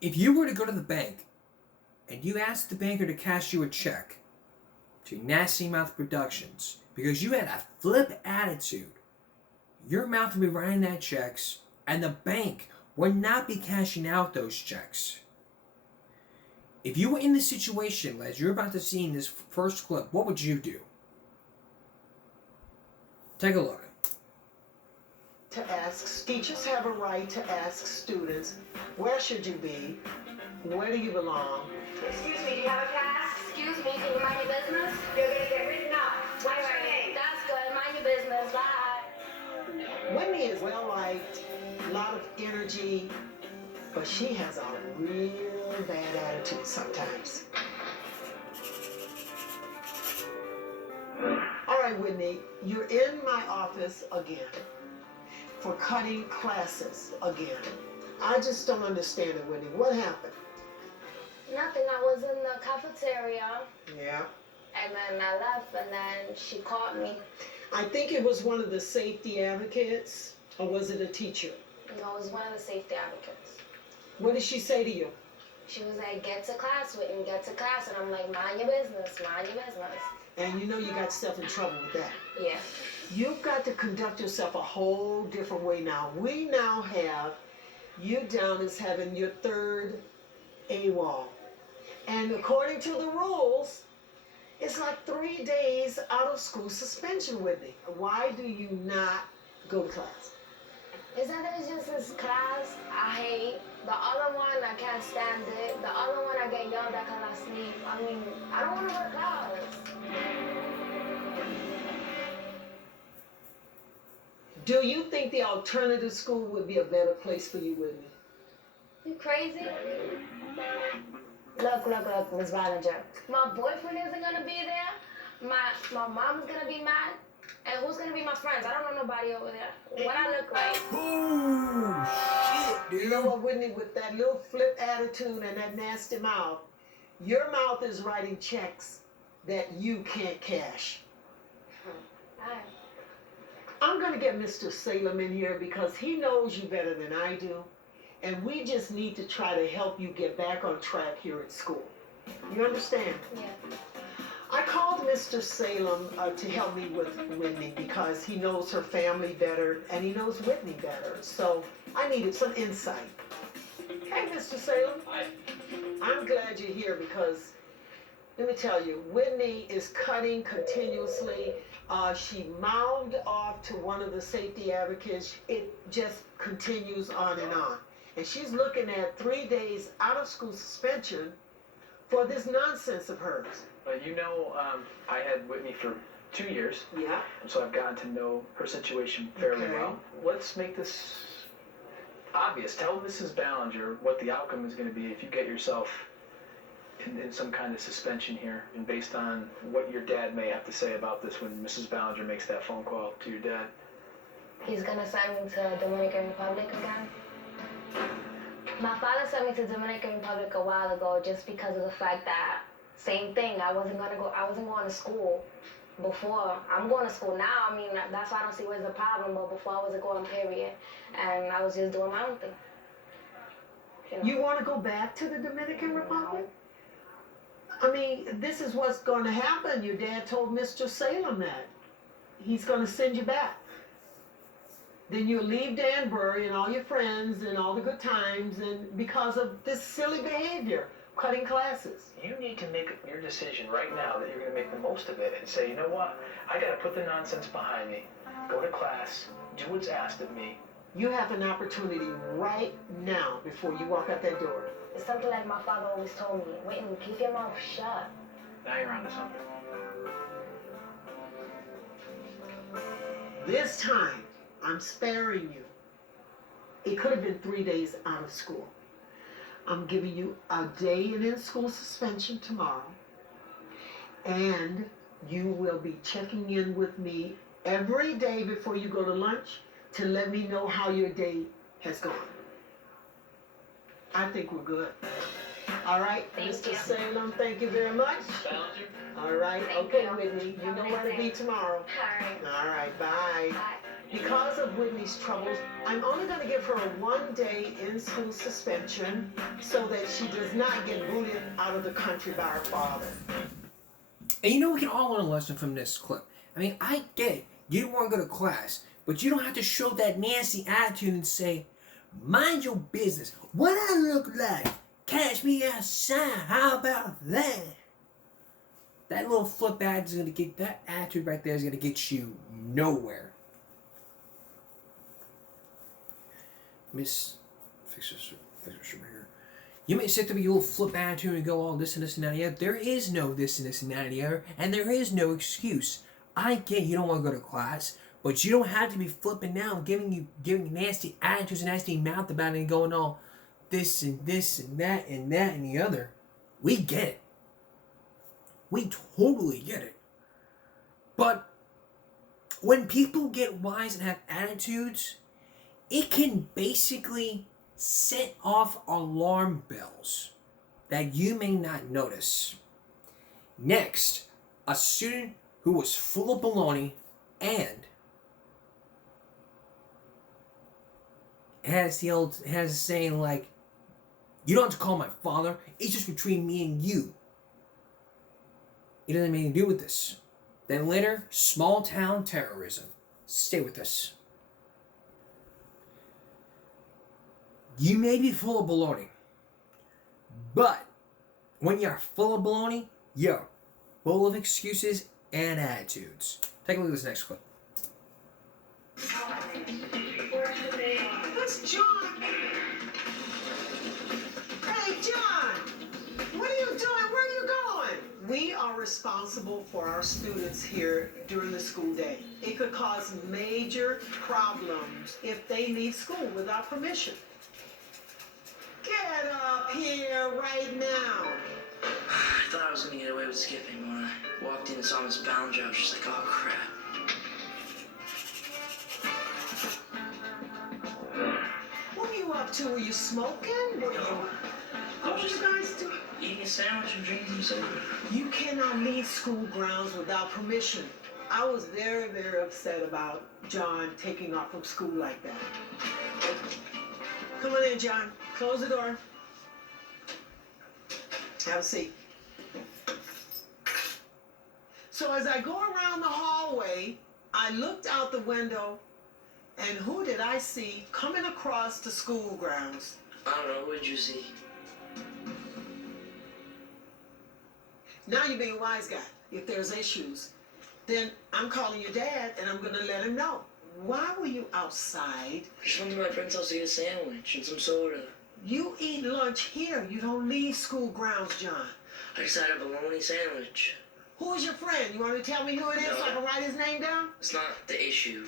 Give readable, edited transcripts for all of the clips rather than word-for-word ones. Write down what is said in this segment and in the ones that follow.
If you were to go to the bank and you asked the banker to cash you a check to Nasty Mouth Productions because you had a flip attitude, your mouth would be writing that checks and the bank would not be cashing out those checks. If you were in this situation, as you're about to see in this first clip, what would you do? Take a look. To ask, teachers have a right to ask students, where should you be? Where do you belong? Excuse me, do you have a pass? Excuse me, can you mind your business? You're gonna get written up. What's your name? That's good. Mind your business. Bye. Whitney is well liked, a lot of energy, but she has a real bad attitude sometimes. All right, Whitney, you're in my office again for cutting classes again. I just don't understand it, Whitney. What happened? Nothing. I was in the cafeteria. Yeah. And then I left, and then she caught me. I think it was one of the safety advocates, or was it a teacher? No, it was one of the safety advocates. What did she say to you? She was like, get to class, Whitney, get to class. And I'm like, mind your business, mind your business. And you know you got yourself in trouble with that. Yeah. You've got to conduct yourself a whole different way now. We now have you down as having your third AWOL. And according to the rules, it's like 3 days out of school suspension, Whitney. Why do you not go to class? Isn't it just this class I hate? The other one, I can't stand it. The other one, I get yelled at because I sleep. I mean, I don't want to go to class. Do you think the alternative school would be a better place for you, Whitney? You crazy? Look, Miss Ballinger. My boyfriend isn't going to be there. My mom's going to be mad. And who's going to be my friends? I don't know nobody over there. What I look like. Ooh, shit, dude. You know what, Whitney, with that little flip attitude and that nasty mouth, your mouth is writing checks that you can't cash. Alright. I'm going to get Mr. Salem in here because he knows you better than I do. And we just need to try to help you get back on track here at school. You understand? Yeah. I called Mr. Salem to help me with Whitney because he knows her family better and he knows Whitney better. So I needed some insight. Hey, Mr. Salem. Hi. I'm glad you're here because, let me tell you, Whitney is cutting continuously. She mouthed off to one of the safety advocates. It just continues on and on. And she's looking at 3 days out of school suspension for this nonsense of hers. You know, I had Whitney for 2 years. Yeah. And so I've gotten to know her situation fairly well. Let's make this obvious. Tell Mrs. Ballinger what the outcome is going to be if you get yourself in some kind of suspension here, and based on what your dad may have to say about this when Mrs. Ballinger makes that phone call to your dad. He's going to send me to Dominican Republic again. My father sent me to Dominican Republic a while ago just because of the fact that same thing. I wasn't going to school before. I'm going to school now. I mean, that's why I don't see where's the problem. But before I wasn't going, period. And I was just doing my own thing. You know? You want to go back to the Dominican Republic? I mean, this is what's going to happen. Your dad told Mr. Salem that. He's going to send you back. Then you'll leave Danbury and all your friends and all the good times and because of this silly behavior, cutting classes. You need to make your decision right now that you're going to make the most of it and say, you know what, I got to put the nonsense behind me, go to class, do what's asked of me. You have an opportunity right now before you walk out that door. It's something like my father always told me, Whitney, keep your mouth shut. Now you're onto something. This time, I'm sparing you. It could have been 3 days out of school. I'm giving you a day in school suspension tomorrow. And you will be checking in with me every day before you go to lunch to let me know how your day has gone. I think we're good. All right, Mr. Salem, thank you very much. Ballinger? All right, Thank okay, you. Whitney, you Have a know nice where to be day. tomorrow. All right. All right, bye. Bye. Because of Whitney's troubles, I'm only going to give her a 1-day in-school suspension so that she does not get booted out of the country by her father. And you know, we can all learn a lesson from this clip. I mean, I get it. You don't want to go to class, but you don't have to show that nasty attitude and say, mind your business. What I look like? Catch me outside. How about that? That little flip attitude is going to get, that attitude right there is going to get you nowhere. Miss, fix this right here. You may sit there with your little flip attitude and go all this and this and that and the other. There is no this and this and that and the other, and there is no excuse. I get you don't want to go to class, but you don't have to be flipping now, giving nasty attitudes and nasty mouth about it and going all this and that and that and the other. We get it. We totally get it. But when people get wise and have attitudes, it can basically set off alarm bells that you may not notice. Next, a student who was full of baloney and has a saying like, you don't have to call my father, it's just between me and you. It doesn't have anything to do with this. Then later, small town terrorism. Stay with us. You may be full of baloney, but when you're full of baloney, you're full of excuses and attitudes. Take a look at this next clip. That's John. Hey, John. What are you doing? Where are you going? We are responsible for our students here during the school day. It could cause major problems if they leave school without permission. Get up here right now. I thought I was gonna get away with skipping when I walked in and saw Miss Ballinger. I was just like, oh crap. What were you up to? Were you smoking? What were you guys doing? Eating a sandwich and drinking some soda. You cannot leave school grounds without permission. I was very, very upset about John taking off from school like that. Come on in, John. Close the door. Have a seat. So as I go around the hallway, I looked out the window, and who did I see coming across the school grounds? I don't know, what did you see? Now you're being a wise guy. If there's issues, then I'm calling your dad, and I'm going to let him know. Why were you outside? I just went to my friend's house to get a sandwich and some soda. You eat lunch here. You don't leave school grounds, John. I just had a bologna sandwich. Who is your friend? You want to tell me who it is so I can write his name down? It's not the issue.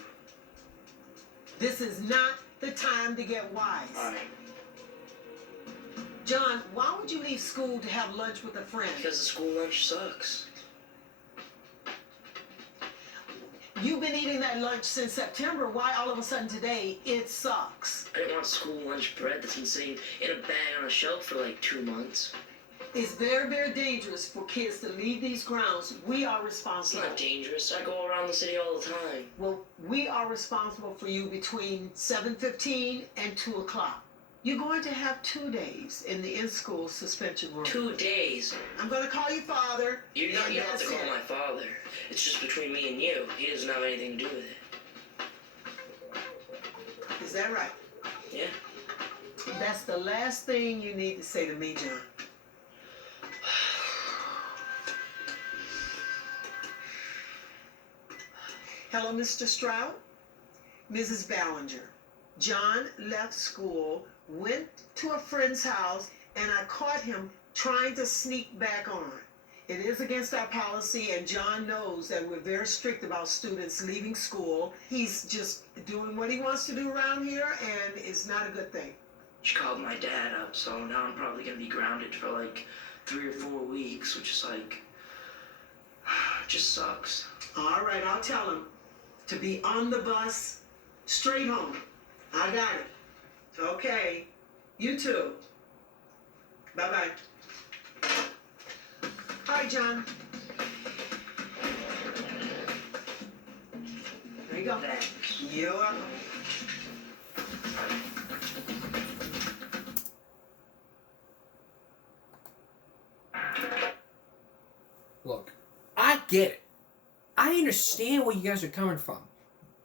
This is not the time to get wise. All right. John, why would you leave school to have lunch with a friend? Because the school lunch sucks. You've been eating that lunch since September. Why all of a sudden today it sucks? I didn't want school lunch bread that's been sitting in a bag on a shelf for like 2 months. It's very, very dangerous for kids to leave these grounds. We are It's responsible. not dangerous. I go around the city all the time. Well, we are responsible for you between 7:15 and 2 o'clock. You're going to have 2 days in the in-school suspension room. 2 days. I'm going to call your father. You don't and have to that's call it. my father. It's just between me and you. He doesn't have anything to do with it. Is that right? Yeah? That's the last thing you need to say to me, John. Hello, Mr. Stroud. Mrs. Ballinger. John left school, went to a friend's house, and I caught him trying to sneak back on. It is against our policy, and John knows that we're very strict about students leaving school. He's just doing what he wants to do around here, and it's not a good thing. She called my dad up, so now I'm probably gonna be grounded for like 3 or 4 weeks, which is like, just sucks. All right, I'll tell him to be on the bus straight home. I got it. Okay. You too. Bye-bye. Hi, John. There you go. Thanks. You are. Look, I get it. I understand where you guys are coming from. I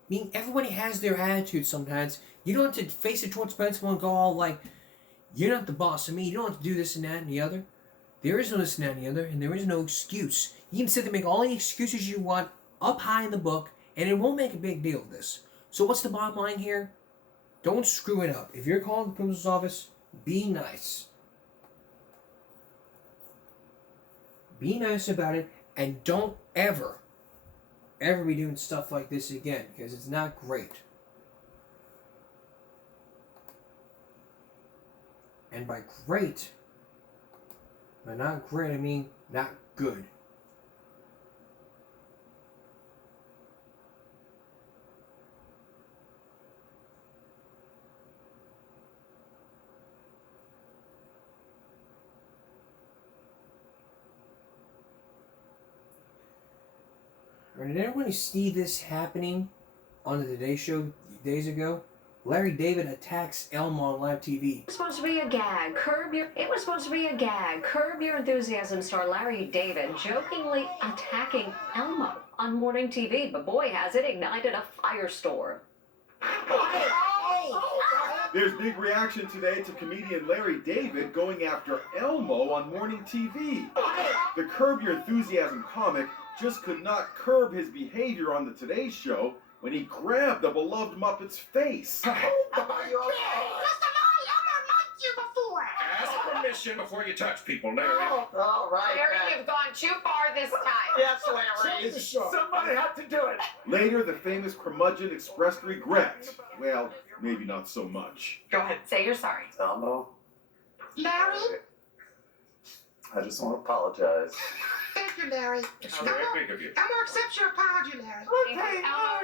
mean, everybody has their attitude sometimes. You don't have to face it towards principal and go all like, you're not the boss of me. You don't have to do this and that and the other. There is no this and that and the other, and there is no excuse. You can sit there and make all the excuses you want up high in the book, and it won't make a big deal of this. So what's the bottom line here? Don't screw it up. If you're calling the principal's office, be nice. Be nice about it, and don't ever be doing stuff like this again, because it's not great. And by great, by not great, I mean not good. Did everybody see this happening on the Today Show days ago? Larry David attacks Elmo on live TV. It was supposed to be a gag. It was supposed to be a gag. Curb Your Enthusiasm star Larry David jokingly attacking Elmo on morning TV, but boy, has it ignited a firestorm. There's big reaction today to comedian Larry David going after Elmo on morning TV. The Curb Your Enthusiasm comic just could not curb his behavior on the Today Show when he grabbed the beloved Muppet's face. Mr. Lloyd, Elmo liked you before. Ask permission before you touch people, Larry. All right. Larry, you've gone too far this time. Yes, Larry. Somebody had to do it. Later, the famous curmudgeon expressed regret. Well, maybe not so much. Go ahead, say you're sorry. Elmo, Larry? I just want to apologize. Thank you, Larry. It's very big of you. Elmo accepts your apology, Larry.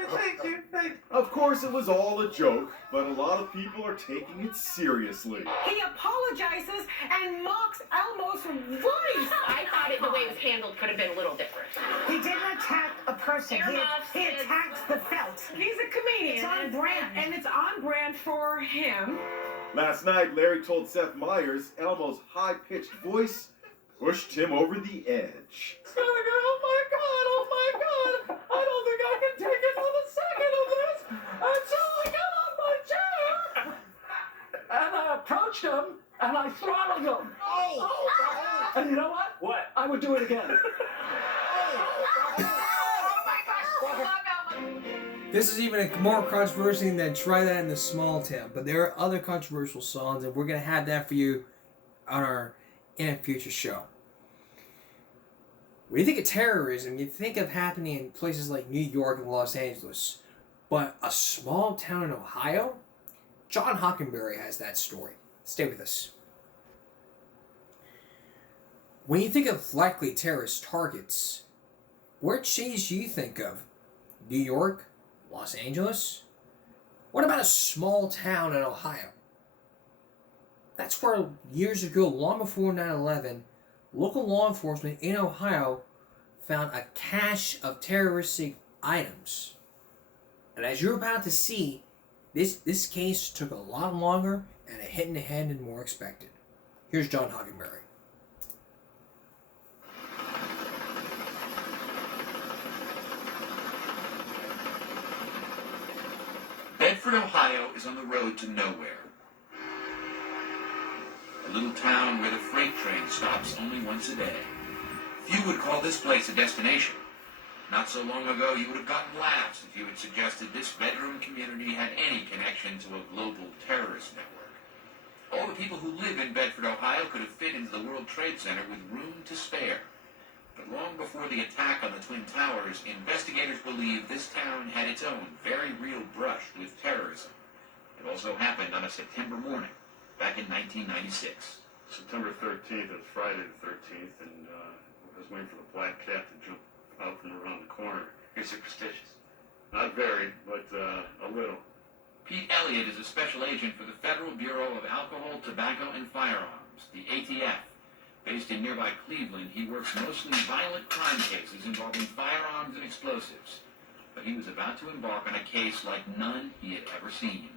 Thank you. Of course, it was all a joke, but a lot of people are taking it seriously. He apologizes and mocks Elmo's voice. I thought the way it was handled could have been a little different. He didn't attack a person. He attacks the felt. He's a comedian. It's on brand. And it's on brand for him. Last night, Larry told Seth Meyers Elmo's high-pitched voice pushed him over the edge. Oh my God, I don't think I can take another second of this. And so I got off my chair, and I approached him, and I throttled him. And you know what? What? I would do it again. This is even more controversial than Try That in the Small Town, but there are other controversial songs, and we're going to have that for you on in a future show. When you think of terrorism, you think of happening in places like New York and Los Angeles. But a small town in Ohio? John Hockenberry has that story. Stay with us. When you think of likely terrorist targets, what cities do you think of? New York? Los Angeles? What about a small town in Ohio? That's where years ago, long before 9/11, local law enforcement in Ohio found a cache of terroristic items. And as you're about to see, this case took a lot longer and a hit in the head than more expected. Here's John Hockenberry. Bedford, Ohio is on the road to nowhere. A little town where the freight train stops only once a day. Few would call this place a destination. Not so long ago, you would have gotten laughs if you had suggested this bedroom community had any connection to a global terrorist network. All the people who live in Bedford, Ohio could have fit into the World Trade Center with room to spare. But long before the attack on the Twin Towers, investigators believed this town had its own very real brush with terrorism. It also happened on a September morning, back in 1996. September 13th, it was Friday the 13th, and I was waiting for the black cat to jump out from around the corner. You're superstitious. Not very, but a little. Pete Elliott is a special agent for the Federal Bureau of Alcohol, Tobacco, and Firearms, the ATF. Based in nearby Cleveland, he works mostly violent crime cases involving firearms and explosives. but he was about to embark on a case like none he had ever seen.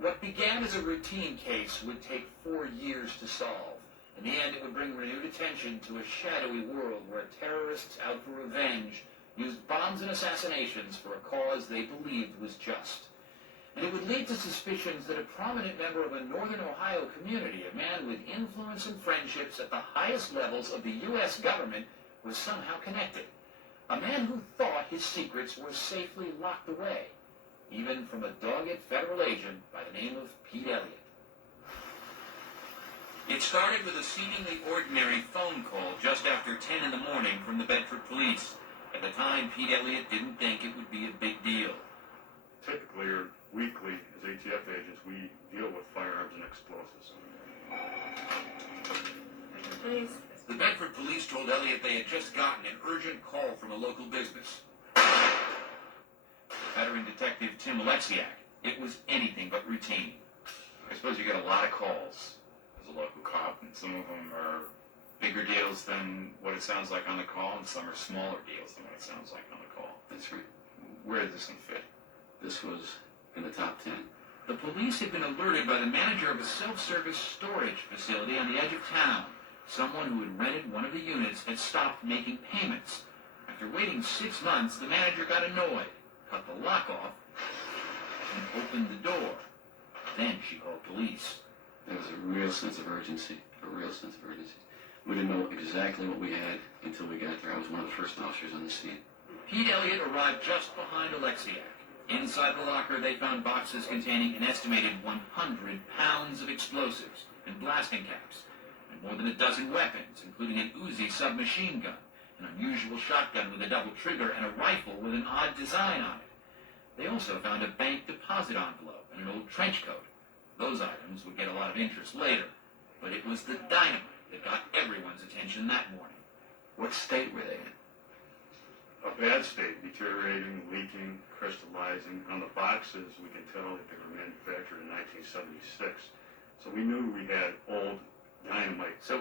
What began as a routine case would take 4 years to solve. In the end, it would bring renewed attention to a shadowy world where terrorists out for revenge used bombs and assassinations for a cause they believed was just. And it would lead to suspicions that a prominent member of a northern Ohio community, a man with influence and friendships at the highest levels of the U.S. government, was somehow connected. A man who thought his secrets were safely locked away, even from a dogged federal agent by the name of Pete Elliott. It started with a seemingly ordinary phone call just after 10 in the morning from the Bedford police. At the time, Pete Elliott didn't think it would be a big deal. Typically or weekly, as ATF agents, we deal with firearms and explosives. Please. The Bedford police told Elliott they had just gotten an urgent call from a local business. Veteran detective Tim Alexiak. It was anything but routine. I suppose you get a lot of calls as a local cop, and some of them are bigger deals than what it sounds like on the call, and some are smaller deals than what it sounds like on the call. That's right. Where did this one fit? This was in the top 10. The police had been alerted by the manager of a self-service storage facility on the edge of town. Someone who had rented one of the units had stopped making payments. After waiting 6 months, the manager got annoyed, cut the lock off, and opened the door. Then she called police. There was a real sense of urgency, We didn't know exactly what we had until we got there. I was one of the first officers on the scene. Pete Elliott arrived just behind Alexiak. Inside the locker, they found boxes containing an estimated 100 pounds of explosives and blasting caps, and more than a dozen weapons, including an Uzi submachine gun, an unusual shotgun with a double trigger, and a rifle with an odd design on it. They also found a bank deposit envelope and an old trench coat. Those items would get a lot of interest later, but it was the dynamite that got everyone's attention that morning. What state were they in? A bad state, deteriorating, leaking, crystallizing. On the boxes, we can tell that they were manufactured in 1976. So we knew we had old dynamite. So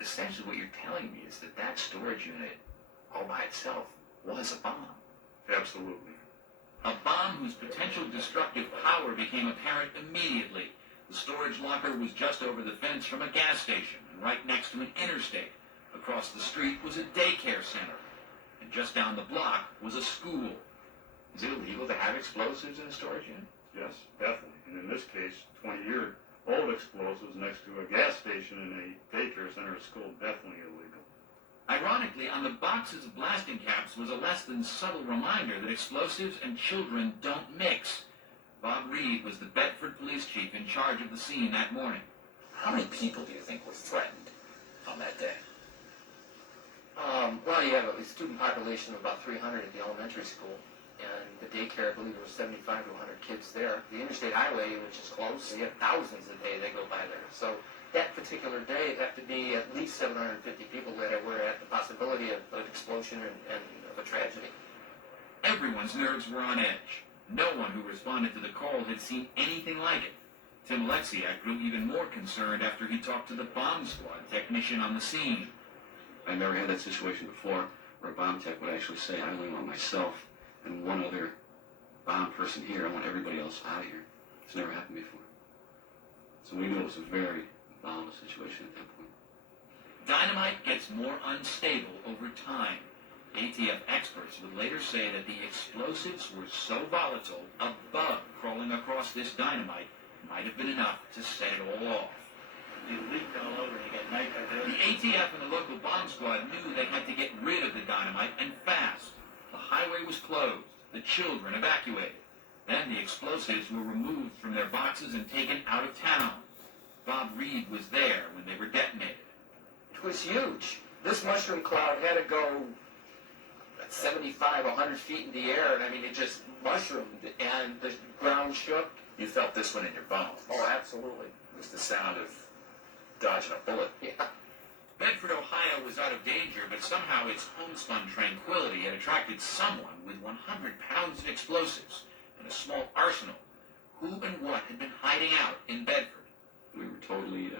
essentially what you're telling me is that that storage unit, all by itself, was a bomb. Absolutely. A bomb whose potential destructive power became apparent immediately. The storage locker was just over the fence from a gas station and right next to an interstate. Across the street was a daycare center. And just down the block was a school. Is it illegal to have explosives in a storage unit? Yes, definitely. And in this case, 20-year-old explosives next to a gas station in a daycare center or school, definitely illegal. Ironically, on the boxes of blasting caps was a less than subtle reminder that explosives and children don't mix. Bob Reed was the Bedford police chief in charge of the scene that morning. How many people do you think were threatened on that day? Well, you have a student population of about 300 at the elementary school, and the daycare, I believe there was 75 to 100 kids there. The interstate highway, which is close, you have thousands a day that go by there. So that particular day, it had to be at least 750 people that were at the possibility of an explosion and of a tragedy. Everyone's nerves were on edge. No one who responded to the call had seen anything like it. Tim Alexiak grew even more concerned after he talked to the bomb squad technician on the scene. I never had that situation before where a bomb tech would actually say, I only want myself and one other bomb person here. I want everybody else out of here. It's never happened before. So we knew it was a very volatile situation at that point. Dynamite gets more unstable over time. ATF experts would later say that the explosives were so volatile, a bug crawling across this dynamite might have been enough to set it all off. You leak all over, you get nitrate. The ATF and the local bomb squad knew they had to get rid of the dynamite, and fast. The highway was closed, the children evacuated. Then the explosives were removed from their boxes and taken out of town. Bob Reed was there when they were detonated. It was huge. This mushroom cloud had to go 75, 100 feet in the air, and I mean, it just mushroomed, and the ground shook. You felt this one in your bones. Oh, absolutely. It was the sound of dodging a bullet. Yeah. Bedford, Ohio was out of danger, but somehow its homespun tranquility had attracted someone with 100 pounds of explosives and a small arsenal. Who and what had been hiding out in Bedford? We were totally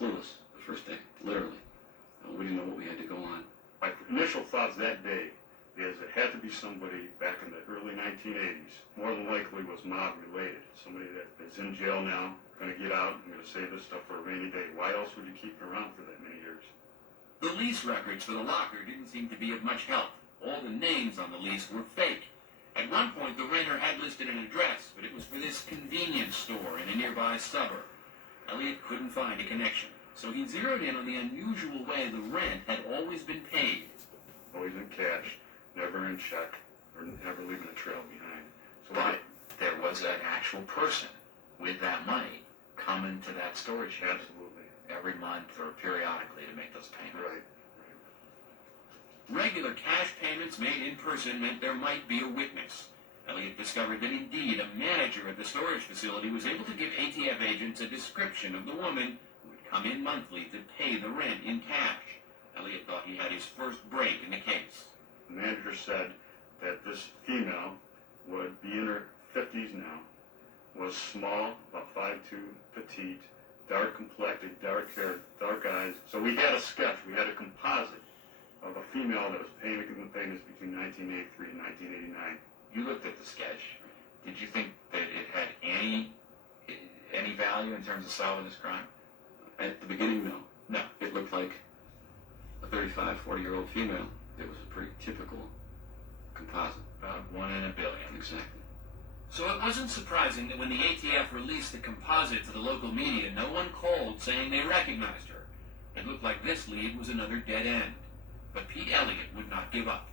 clueless the first day, literally. We didn't know what we had to go on. My initial thoughts that day is it had to be somebody back in the early 1980s, more than likely was mob related. Somebody that is in jail now, going to get out, and going to save this stuff for a rainy day. Why else would you keep it around for that many years? The lease records for the locker didn't seem to be of much help. All the names on the lease were fake. At one point, the renter had listed an address, but it was for this convenience store in a nearby suburb. Elliot couldn't find a connection, so he zeroed in on the unusual way the rent had always been paid. Always in cash, never in check, or never leaving a trail behind. So But there was an actual person with that money coming to that storage unit absolutely. every month or periodically to make those payments. Right. Regular cash payments made in person meant there might be a witness. Elliot discovered that indeed a manager at the storage facility was able to give ATF agents a description of the woman who would come in monthly to pay the rent in cash. Elliot thought he had his first break in the case. The manager said that this female would be in her 50s now, was small, about 5'2", petite, dark complected, dark hair, dark eyes. So we had a sketch, we had a composite of a female that was paying the payments between 1983 and 1989. You looked at the sketch. Did you think that it had any value in terms of solving this crime? At the beginning, no. No. It looked like a 35, 40-year-old female. It was a pretty typical composite. About 1 in a billion. Exactly. So it wasn't surprising that when the ATF released the composite to the local media, no one called saying they recognized her. It looked like this lead was another dead end. But Pete Elliott would not give up.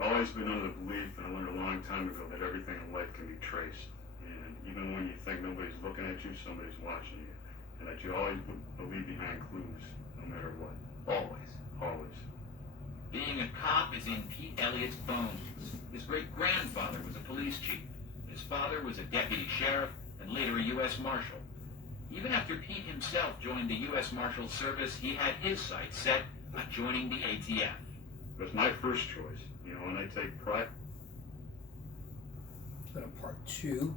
I've always been under the belief, and I learned a long time ago, that everything in life can be traced. And even when you think nobody's looking at you, somebody's watching you. And that you always believe behind clues, no matter what. Always. Always. Being a cop is in Pete Elliott's bones. His great-grandfather was a police chief. His father was a deputy sheriff and later a U.S. Marshal. Even after Pete himself joined the U.S. Marshal Service, he had his sights set on joining the ATF. It was my first choice, you know, and I take pride. Go to part 2.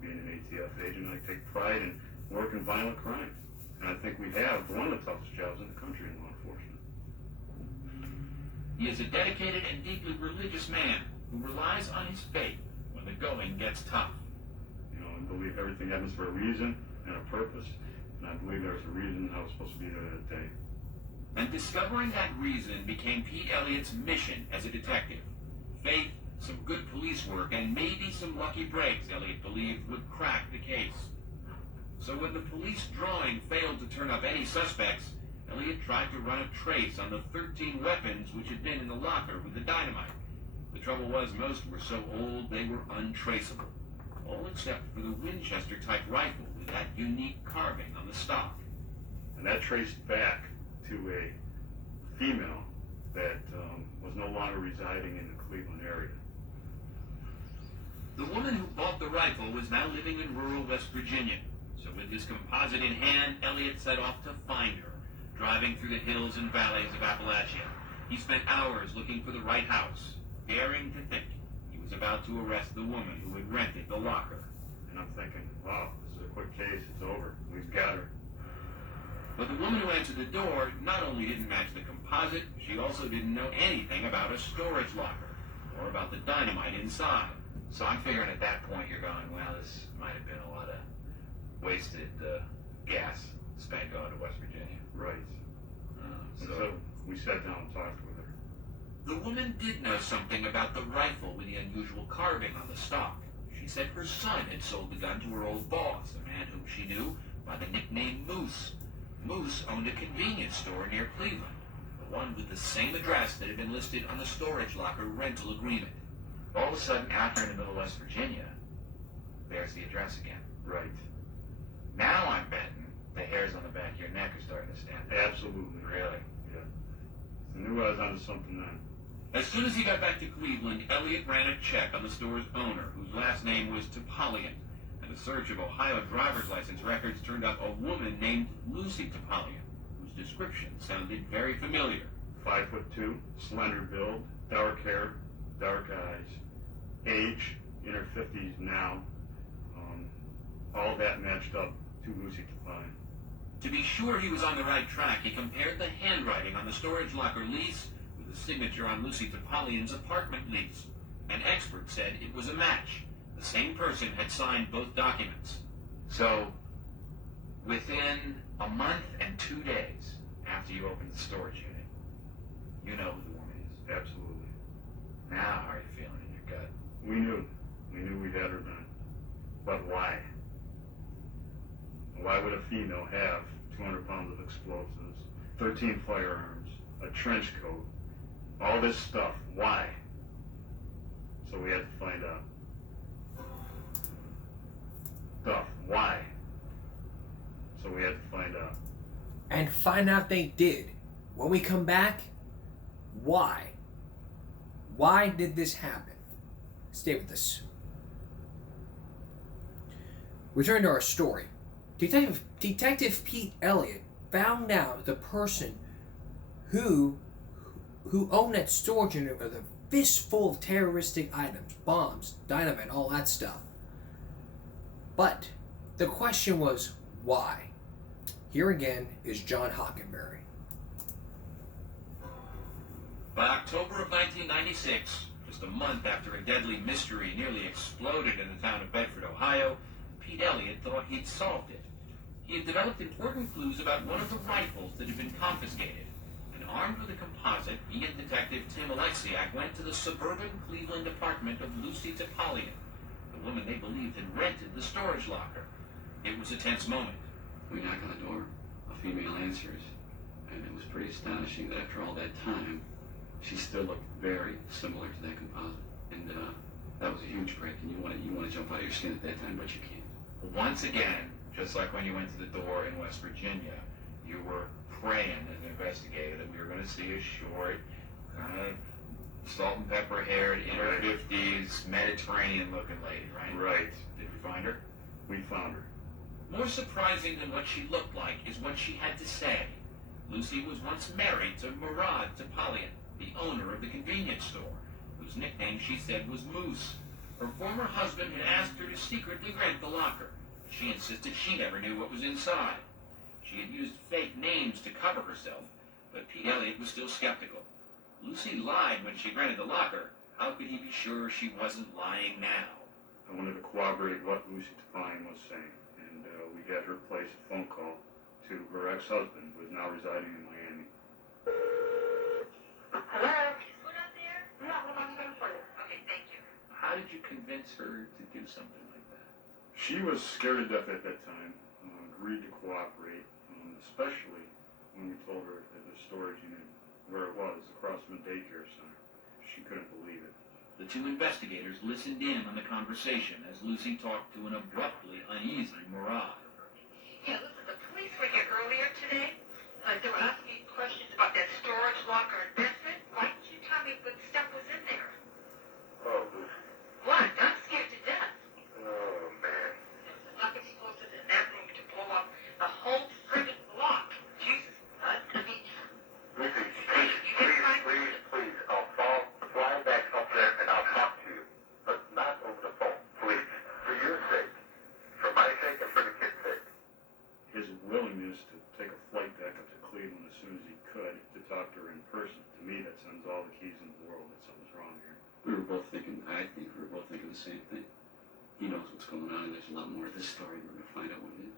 Being an ATF agent, I take pride in working violent crime. And I think we have one of the toughest jobs in the country in law enforcement. He is a dedicated and deeply religious man who relies on his faith when the going gets tough. You know, I believe everything happens for a reason and a purpose. And I believe there's a reason I was supposed to be there that day. And discovering that reason became Pete Elliott's mission as a detective. Faith, some good police work, and maybe some lucky breaks Elliott believed would crack the case. So when the police drawing failed to turn up any suspects, Elliott tried to run a trace on the 13 weapons which had been in the locker with the dynamite. The trouble was most were so old they were untraceable, all except for the Winchester-type rifle with that unique carving on the stock. And that traced back to a female that was no longer residing in the Cleveland area. The woman who bought the rifle was now living in rural West Virginia. So with his composite in hand, Elliott set off to find her, driving through the hills and valleys of Appalachia. He spent hours looking for the right house, daring to think he was about to arrest the woman who had rented the locker. And I'm thinking, wow, this is a quick case, it's over, we've got her. But the woman who answered the door not only didn't match the composite, she also didn't know anything about a storage locker, or about the dynamite inside. So I'm figuring at that point you're going, well, this might have been a lot of wasted gas spent going to West Virginia. Right. So we sat down and talked with her. The woman did know something about the rifle with the unusual carving on the stock. She said her son had sold the gun to her old boss, a man whom she knew by the nickname Moose. Moose owned a convenience store near Cleveland, the one with the same address that had been listed on the storage locker rental agreement. All of a sudden, out here in the middle of West Virginia, there's the address again. Right. Now I'm betting the hairs on the back of your neck are starting to stand up. Absolutely. Really? Yeah. I knew I was onto something then. As soon as he got back to Cleveland, Elliott ran a check on the store's owner, whose last name was Topalian, and a search of Ohio driver's license records turned up a woman named Lucy Topalian, whose description sounded very familiar. 5'2", slender build, dark hair, dark eyes, age, in her 50s now. All that matched up to Lucy Topalian. To be sure he was on the right track, he compared the handwriting on the storage locker lease with the signature on Lucy Topolian's apartment lease. An expert said it was a match. The same person had signed both documents. So, within a month and 2 days after you opened the storage unit, you know who the woman is. Absolutely. Now, how are you feeling in your gut? We knew. We knew we had her then. But why? Why would a female have 200 pounds of explosives, 13 firearms, a trench coat, all this stuff? Why? So we had to find out. Stuff. Why? So we had to find out. And find out they did. When we come back, why? Why did this happen? Stay with us. Return to our story. Detective Pete Elliott found out the person who owned that storage unit with a fistful of terroristic items, bombs, dynamite, all that stuff. But the question was, why? Here again is John Hockenberry. By October of 1996, just a month after a deadly mystery nearly exploded in the town of Bedford, Ohio, Pete Elliott thought he'd solved it. He had developed important clues about one of the rifles that had been confiscated. And armed with a composite, he and Detective Tim Alexiak went to the suburban Cleveland apartment of Lucy Topolian, the woman they believed had rented the storage locker. It was a tense moment. We knock on the door. A female answers. And it was pretty astonishing that after all that time, she still looked very similar to that composite. And that was a huge break. And you want to jump out of your skin at that time, but you can't. Once again, just like when you went to the door in West Virginia, you were praying as an investigator that we were going to see a short, kind of salt and pepper haired, in her 50s, Mediterranean-looking lady, right? Right. Did we find her? We found her. More surprising than what she looked like is what she had to say. Lucy was once married to Murad Topolian, the owner of the convenience store, whose nickname she said was Moose. Her former husband had asked her to secretly rent the locker. She insisted she never knew what was inside. She had used fake names to cover herself, but Pete Elliott was still skeptical. Lucy lied when she rented the locker. How could he be sure she wasn't lying now? I wanted to corroborate what Lucy Topolian was saying, and we had her place a phone call to her ex-husband, who is now residing in Miami. Hello? What up there? No, I'm going for you. Okay, thank you. How did you convince her to do something like that? She was scared to death at that time, agreed to cooperate, especially when we told her that the storage unit, where it was, across from the daycare center. She couldn't believe it. The two investigators listened in on the conversation as Lucy talked to an abruptly uneasy Murad. Yeah, listen, the police were here earlier today. They were asking me questions about that storage locker investment. Why didn't you tell me what stuff was in there? Oh, Lucy. What? I'm scared to death. Oh, man. There's enough explosives in that room to blow up the whole friggin' block. Jesus, I mean... Lucy, please, I'll fly back up there and I'll talk to you. But not over the phone, please. For your sake. For my sake and for the kid's sake. His willingness to take a flight back up to Cleveland as soon as he could to talk to her in person, to me that sends all the keys in the world that something's wrong here. We were both thinking, I think we were both thinking the same thing. He knows what's going on, and there's a lot more to this story. We're going to find out what it is.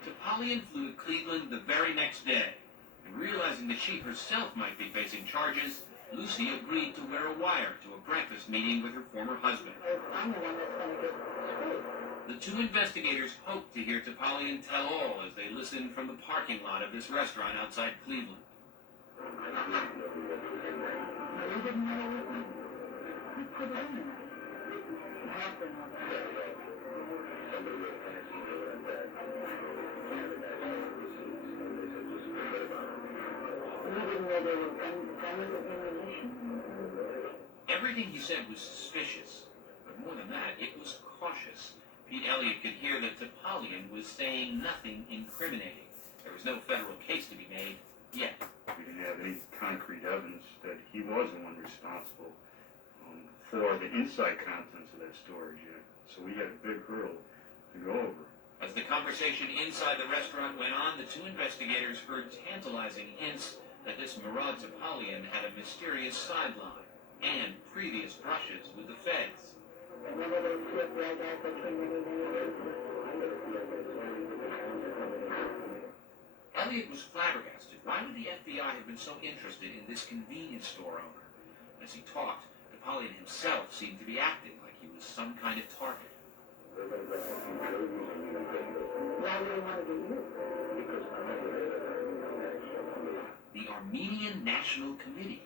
Topolian flew to Cleveland the very next day, and realizing that she herself might be facing charges, Lucy agreed to wear a wire to a breakfast meeting with her former husband. I'm the one that's going to get screwed. The two investigators hoped to hear Topolian tell all as they listened from the parking lot of this restaurant outside Cleveland. You didn't know it was... Who put it in there? You have to know that. You didn't know there were guns and ammunition? Everything he said was suspicious, but more than that, it was cautious. Pete Elliott could hear that Topolian was saying nothing incriminating. There was no federal case to be made yet. We didn't have any concrete evidence that he was the one responsible for the inside contents of that storage unit. So we had a big hurdle to go over. As the conversation inside the restaurant went on, the two investigators heard tantalizing hints that this Murad Topalian had a mysterious sideline and previous brushes with the feds. Elliot was flabbergasted. Why would the FBI have been so interested in this convenience store owner? As he talked, Topalian himself seemed to be acting like he was some kind of target. The Armenian National Committee.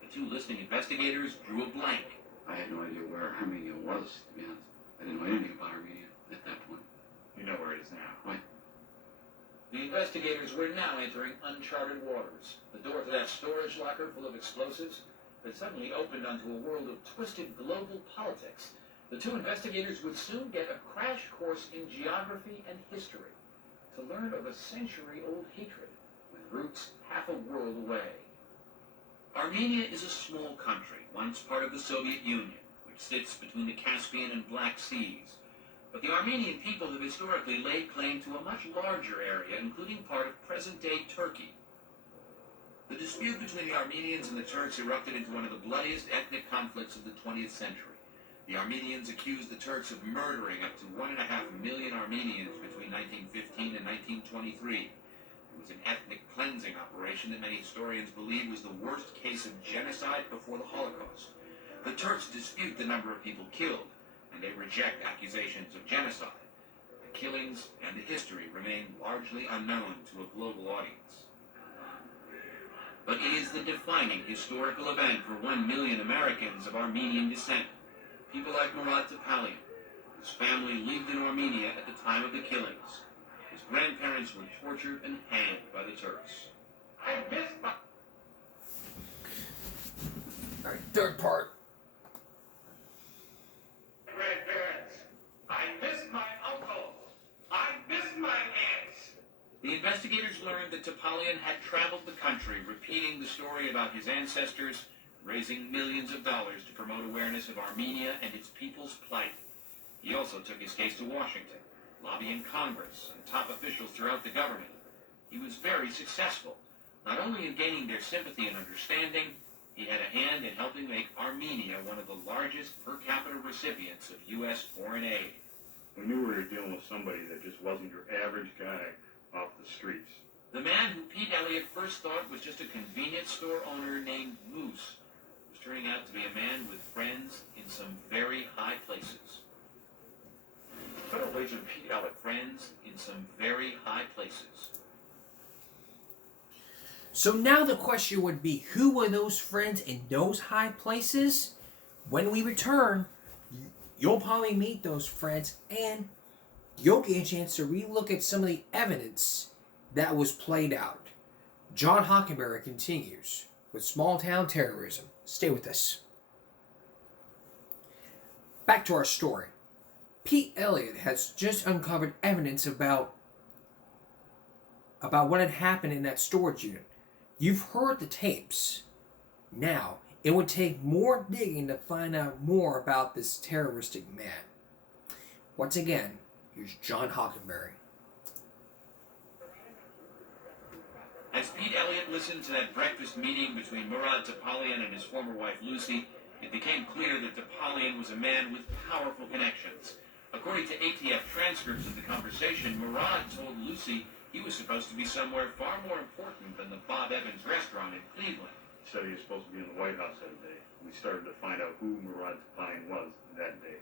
The two listening investigators drew a blank. I had no idea where Armenia was, to be honest. I didn't know anything about Armenia at that point. You know where it is now. Why? The investigators were now entering uncharted waters. The door to that storage locker full of explosives had suddenly opened onto a world of twisted global politics. The two investigators would soon get a crash course in geography and history to learn of a century-old hatred with roots half a world away. Armenia is a small country, once part of the Soviet Union, which sits between the Caspian and Black Seas. But the Armenian people have historically laid claim to a much larger area, including part of present-day Turkey. The dispute between the Armenians and the Turks erupted into one of the bloodiest ethnic conflicts of the 20th century. The Armenians accused the Turks of murdering up to 1.5 million Armenians between 1915 and 1923. It was an ethnic cleansing operation that many historians believe was the worst case of genocide before the Holocaust. The Turks dispute the number of people killed, and they reject accusations of genocide. The killings and the history remain largely unknown to a global audience. But it is the defining historical event for 1 million Americans of Armenian descent. People like Murad Topalian, whose family lived in Armenia at the time of the killings. His grandparents were tortured and hanged by the Turks. I miss my... All right, third part. grandparents. I miss my uncle. I miss my aunts. The investigators learned that Topalian had traveled the country, repeating the story about his ancestors, raising millions of dollars to promote awareness of Armenia and its people's plight. He also took his case to Washington, lobbying Congress and top officials throughout the government. He was very successful, not only in gaining their sympathy and understanding, he had a hand in helping make Armenia one of the largest per capita recipients of U.S. foreign aid. We knew we were dealing with somebody that just wasn't your average guy off the streets. The man who Pete Elliott first thought was just a convenience store owner named Moose was turning out to be a man with friends in some very high places. Federal agent Pete Elliott, friends in some very high places. So now the question would be, who were those friends in those high places? When we return, you'll probably meet those friends and you'll get a chance to relook at some of the evidence that was played out. John Hockenberry continues with Small Town Terrorism. Stay with us. Back to our story. Pete Elliott has just uncovered evidence about what had happened in that storage unit. You've heard the tapes. Now, it would take more digging to find out more about this terroristic man. Once again, here's John Hockenberry. As Pete Elliott listened to that breakfast meeting between Murad Topalian and his former wife Lucy, it became clear that Topalian was a man with powerful connections. According to ATF transcripts of the conversation, Murad told Lucy he was supposed to be somewhere far more important than the Bob Evans restaurant in Cleveland. He said he was supposed to be in the White House that day. We started to find out who Murad Topalian was that day.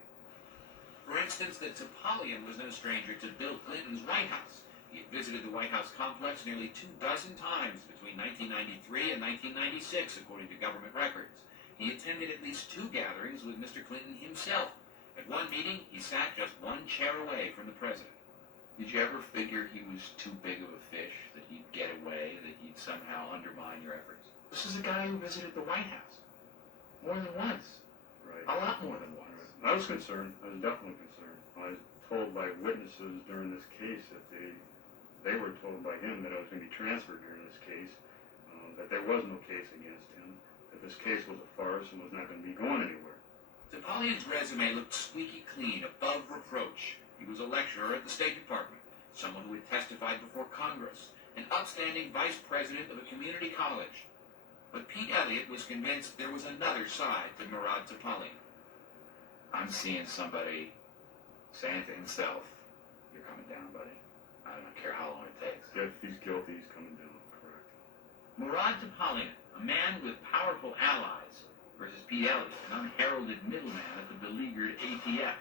For instance, that Topalian was no stranger to Bill Clinton's White House. He had visited the White House complex nearly 24 times between 1993 and 1996, according to government records. He attended at least 2 gatherings with Mr. Clinton himself. At one meeting, he sat just 1 chair away from the president. Did you ever figure he was too big of a fish, that he'd get away, that he'd somehow undermine your efforts? This is a guy who visited the White House more than once. Right. A lot more than once. I was concerned. I was definitely concerned. I was told by witnesses during this case that they were told by him that I was going to be transferred during this case, that there was no case against him, that this case was a farce and was not going to be going anywhere. Topalian's resume looked squeaky clean, above reproach. He was a lecturer at the State Department, someone who had testified before Congress, an upstanding vice president of a community college. But Pete Elliott was convinced there was another side to Murad Topalian. I'm seeing somebody saying to himself, "You're coming down, buddy. I don't care how long it takes." If he's guilty, he's coming down. Correct. Murad Topalian, a man with powerful allies, versus Pete Elliott, an unheralded middleman at the beleaguered ATF.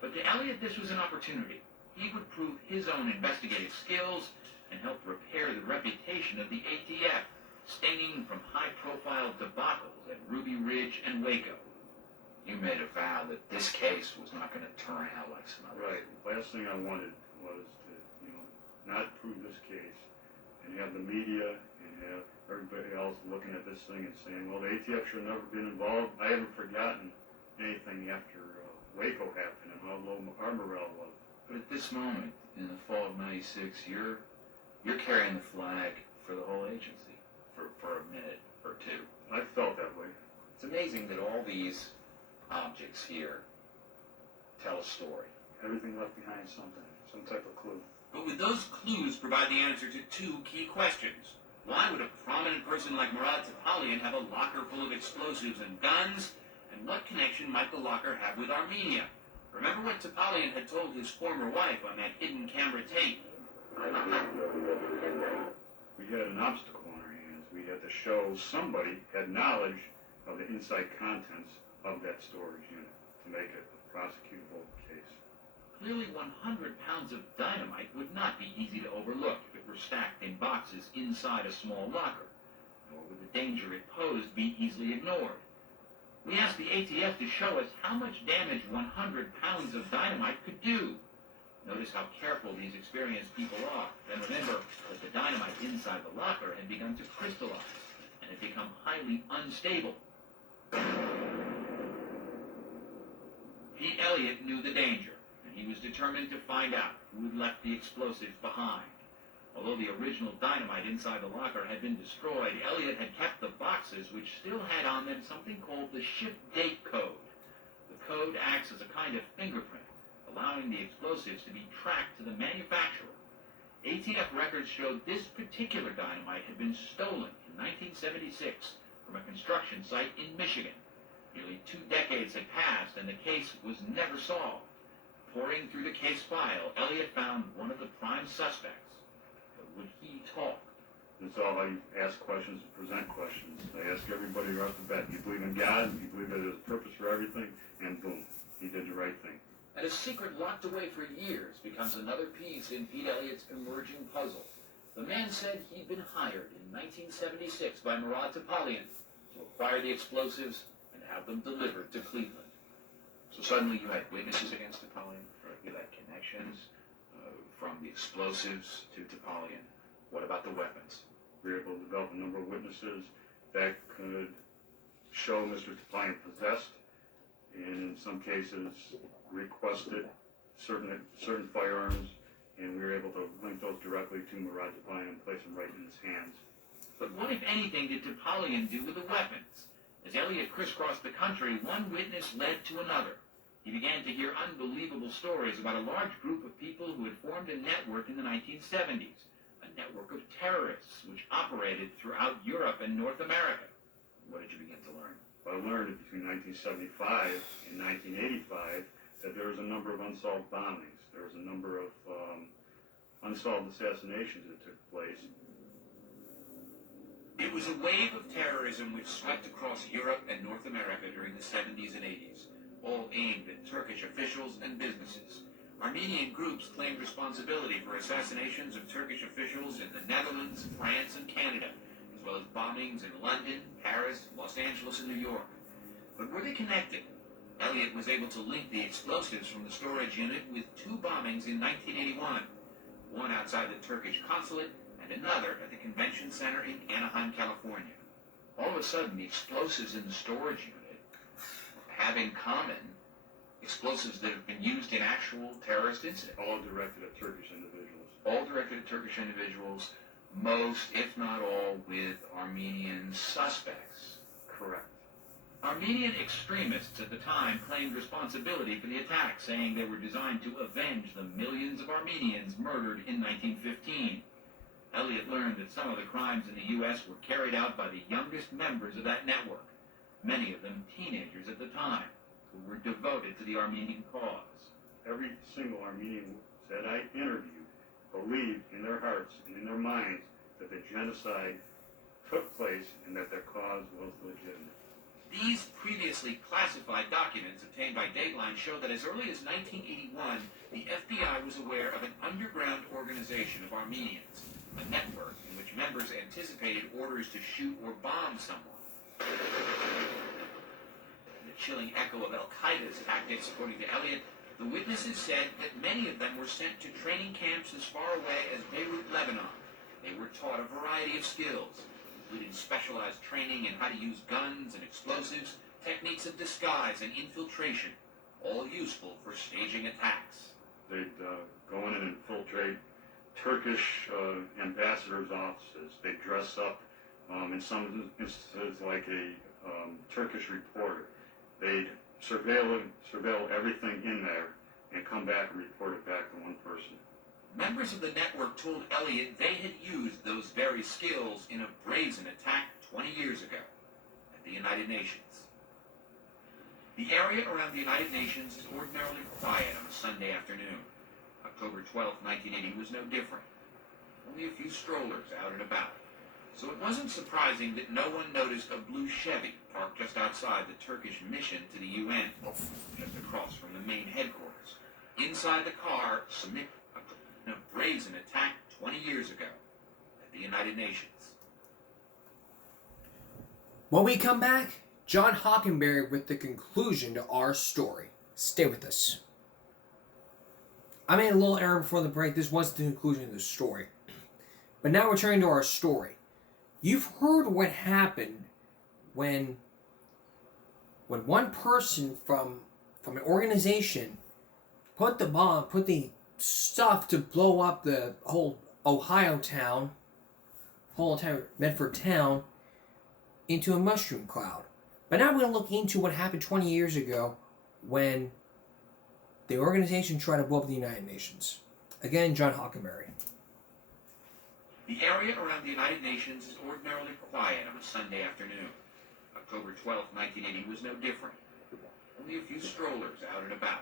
But to Elliott, this was an opportunity. He would prove his own investigative skills and help repair the reputation of the ATF, staining from high-profile debacles at Ruby Ridge and Waco. You made a vow that this case was not going to turn out like some others. Right. Last thing I wanted was to, not prove this case and have the media and have everybody else looking at this thing and saying, well, the ATF should have never been involved. I haven't forgotten anything after Waco happened and how low our morale was. But at this moment, in the fall of '96, you're carrying the flag for the whole agency for a minute or two. I felt that way. It's amazing that all these objects here tell a story. Everything left behind something, some type of clue. But would those clues provide the answer to two key questions? Why would a prominent person like Murad Topalian have a locker full of explosives and guns? And what connection might the locker have with Armenia? Remember what Topalian had told his former wife on that hidden camera tape? We had an obstacle on our hands. We had to show somebody had knowledge of the inside contents of that storage unit to make it a prosecutable case. Clearly 100 pounds of dynamite would not be easy to overlook if it were stacked in boxes inside a small locker, nor would the danger it posed be easily ignored. We asked the ATF to show us how much damage 100 pounds of dynamite could do. Notice how careful these experienced people are. Then remember that the dynamite inside the locker had begun to crystallize and had become highly unstable. Pete Elliott knew the danger, and he was determined to find out who had left the explosives behind. Although the original dynamite inside the locker had been destroyed, Elliott had kept the boxes, which still had on them something called the ship date code. The code acts as a kind of fingerprint, allowing the explosives to be tracked to the manufacturer. ATF records showed this particular dynamite had been stolen in 1976 from a construction site in Michigan. Nearly 2 decades had passed, and the case was never solved. Poring through the case file, Elliott found one of the prime suspects. But would he talk? That's all. I ask questions and present questions. I ask everybody right off the bat, do you believe in God? Do you believe that there's a purpose for everything? And boom, he did the right thing. And a secret locked away for years becomes another piece in Pete Elliott's emerging puzzle. The man said he'd been hired in 1976 by Murad Topalian to acquire the explosives and have them delivered to Cleveland. So suddenly you had witnesses against Topalian. You had connections from the explosives to Topalian. What about the weapons? We were able to develop a number of witnesses that could show Mr. Topalian possessed, and in some cases requested certain firearms, and we were able to link those directly to Murad Topalian and place them right in his hands. But what, if anything, did Topalian do with the weapons? As Elliott crisscrossed the country, one witness led to another. He began to hear unbelievable stories about a large group of people who had formed a network in the 1970s, a network of terrorists which operated throughout Europe and North America. What did you begin to learn? I learned that between 1975 and 1985 that there was a number of unsolved bombings. There was a number of unsolved assassinations that took place. It was a wave of terrorism which swept across Europe and North America during the 70s and 80s, all aimed at Turkish officials and businesses. Armenian groups claimed responsibility for assassinations of Turkish officials in the Netherlands, France, and Canada, as well as bombings in London, Paris, Los Angeles, and New York. But were they connected? Elliott was able to link the explosives from the storage unit with 2 bombings in 1981, one outside the Turkish consulate and another at the convention center in Anaheim, California. All of a sudden, the explosives in the storage unit have in common explosives that have been used in actual terrorist incidents. All directed at Turkish individuals. All directed at Turkish individuals, most, if not all, with Armenian suspects. Correct. Armenian extremists at the time claimed responsibility for the attack, saying they were designed to avenge the millions of Armenians murdered in 1915. Elliott learned that some of the crimes in the U.S. were carried out by the youngest members of that network, many of them teenagers at the time, who were devoted to the Armenian cause. Every single Armenian that I interviewed believed in their hearts and in their minds that the genocide took place and that their cause was legitimate. These previously classified documents obtained by Dateline show that as early as 1981, the FBI was aware of an underground organization of Armenians, a network in which members anticipated orders to shoot or bomb someone. In the chilling echo of Al-Qaeda's tactics, according to Elliott, the witnesses said that many of them were sent to training camps as far away as Beirut, Lebanon. They were taught a variety of skills, including specialized training in how to use guns and explosives, techniques of disguise and infiltration, all useful for staging attacks. They'd go in and infiltrate Turkish ambassadors' offices. They'd dress up, in some instances, like a Turkish reporter. They'd surveil everything in there and come back and report it back to one person. Members of the network told Elliott they had used those very skills in a brazen attack 20 years ago at the United Nations. The area around the United Nations is ordinarily quiet on a Sunday afternoon. October 12, 1980 was no different. Only a few strollers out and about. So it wasn't surprising that no one noticed a blue Chevy parked just outside the Turkish mission to the UN, just across from the main headquarters. Inside the car, a brazen attack 20 years ago at the United Nations. When we come back, John Hockenberry with the conclusion to our story. Stay with us. I made a little error before the break. This wasn't the conclusion of the story. But now returning to our story. You've heard what happened when one person from an organization put the stuff to blow up the whole Ohio town, whole entire Medford town, into a mushroom cloud. But now we're going to look into what happened 20 years ago when the organization tried to blow up the United Nations. Again, John Hockenberry. The area around the United Nations is ordinarily quiet on a Sunday afternoon. October 12, 1980 was no different. Only a few strollers out and about.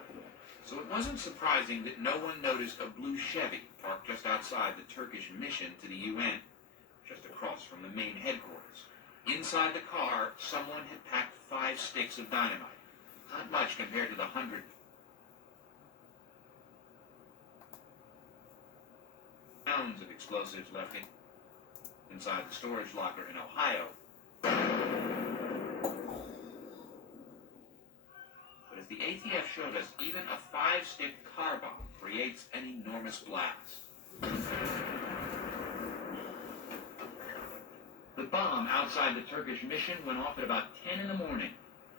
So it wasn't surprising that no one noticed a blue Chevy parked just outside the Turkish mission to the UN, just across from the main headquarters. Inside the car, someone had packed 5 sticks of dynamite. Not much compared to the 100 pounds of explosives left inside the storage locker in Ohio. But as the ATF showed us, even a 5-stick car bomb creates an enormous blast. The bomb outside the Turkish mission went off at about 10 in the morning.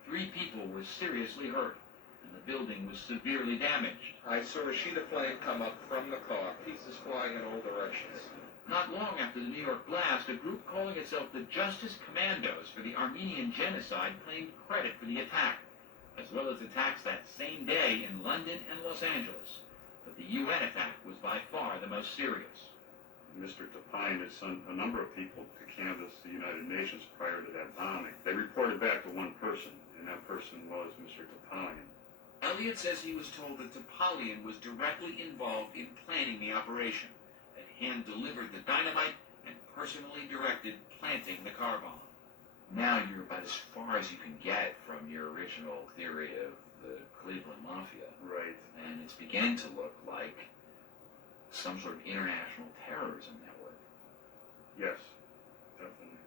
3 people were seriously hurt, and the building was severely damaged. I saw a sheet of flame come up from the car, pieces flying in all directions. Not long after the New York blast, a group calling itself the Justice Commandos for the Armenian Genocide claimed credit for the attack, as well as attacks that same day in London and Los Angeles. But the UN attack was by far the most serious. Mr. Tapine had sent a number of people to canvass the United Nations prior to that bombing. They reported back to one person, and that person was Mr. Tapine. Elliott says he was told that Topalian was directly involved in planning the operation, that hand-delivered the dynamite and personally directed planting the car bomb. Now you're about as far as you can get from your original theory of the Cleveland Mafia. Right. And it's beginning to look like some sort of international terrorism network. Yes, definitely.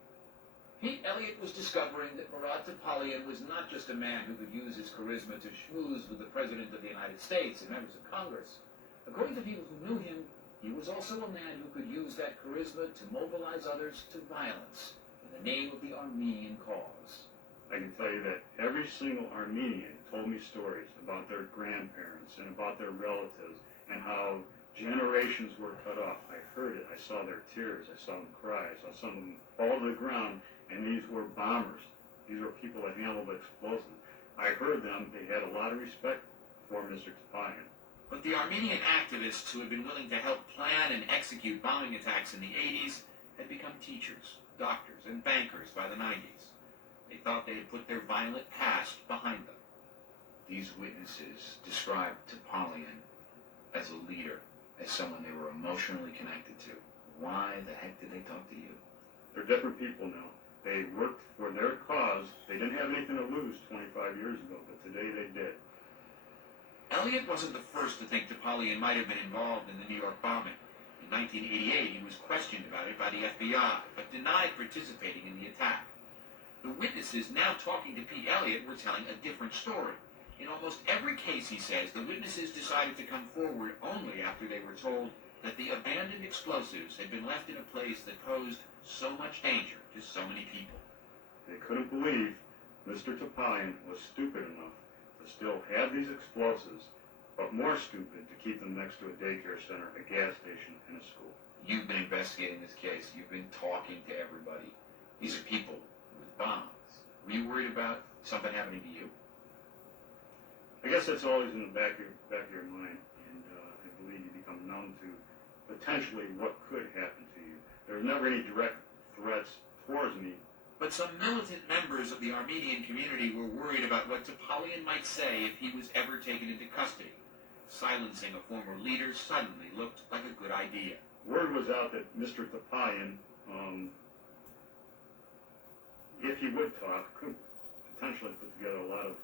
Pete Elliott was discovering that Murad Topalian was not just a man who could use his charisma to schmooze with the President of the United States and members of Congress. According to people who knew him, he was also a man who could use that charisma to mobilize others to violence in the name of the Armenian cause. I can tell you that every single Armenian told me stories about their grandparents and about their relatives and how generations were cut off. I heard it. I saw their tears. I saw them cry. I saw some of them fall to the ground, and these were bombers These were people that handled explosives. I heard them, they had a lot of respect for Mr. Tapayan. But the Armenian activists who had been willing to help plan and execute bombing attacks in the 80s had become teachers, doctors, and bankers by the 90s. They thought they had put their violent past behind them. These witnesses described Topalian as a leader, as someone they were emotionally connected to. Why the heck did they talk to you? They're different people now. They worked for their cause. They didn't have anything to lose 25 years ago, but today they did. Elliot wasn't the first to think Topalian might have been involved in the New York bombing. In 1988, he was questioned about it by the FBI, but denied participating in the attack. The witnesses now talking to Pete Elliott were telling a different story. In almost every case, he says, the witnesses decided to come forward only after they were told that the abandoned explosives had been left in a place that posed so much danger to so many people. They couldn't believe Mr. Topalian was stupid enough to still have these explosives, but more stupid to keep them next to a daycare center, a gas station, and a school. You've been investigating this case. You've been talking to everybody. These are people with bombs. Were you worried about something happening to you? I guess that's always in the back of your mind, and I believe you become numb to potentially what could happen to you. There were never any direct threats towards me. But some militant members of the Armenian community were worried about what Topalian might say if he was ever taken into custody. Silencing a former leader suddenly looked like a good idea. Word was out that Mr. Topalian, if he would talk, could potentially put together a lot of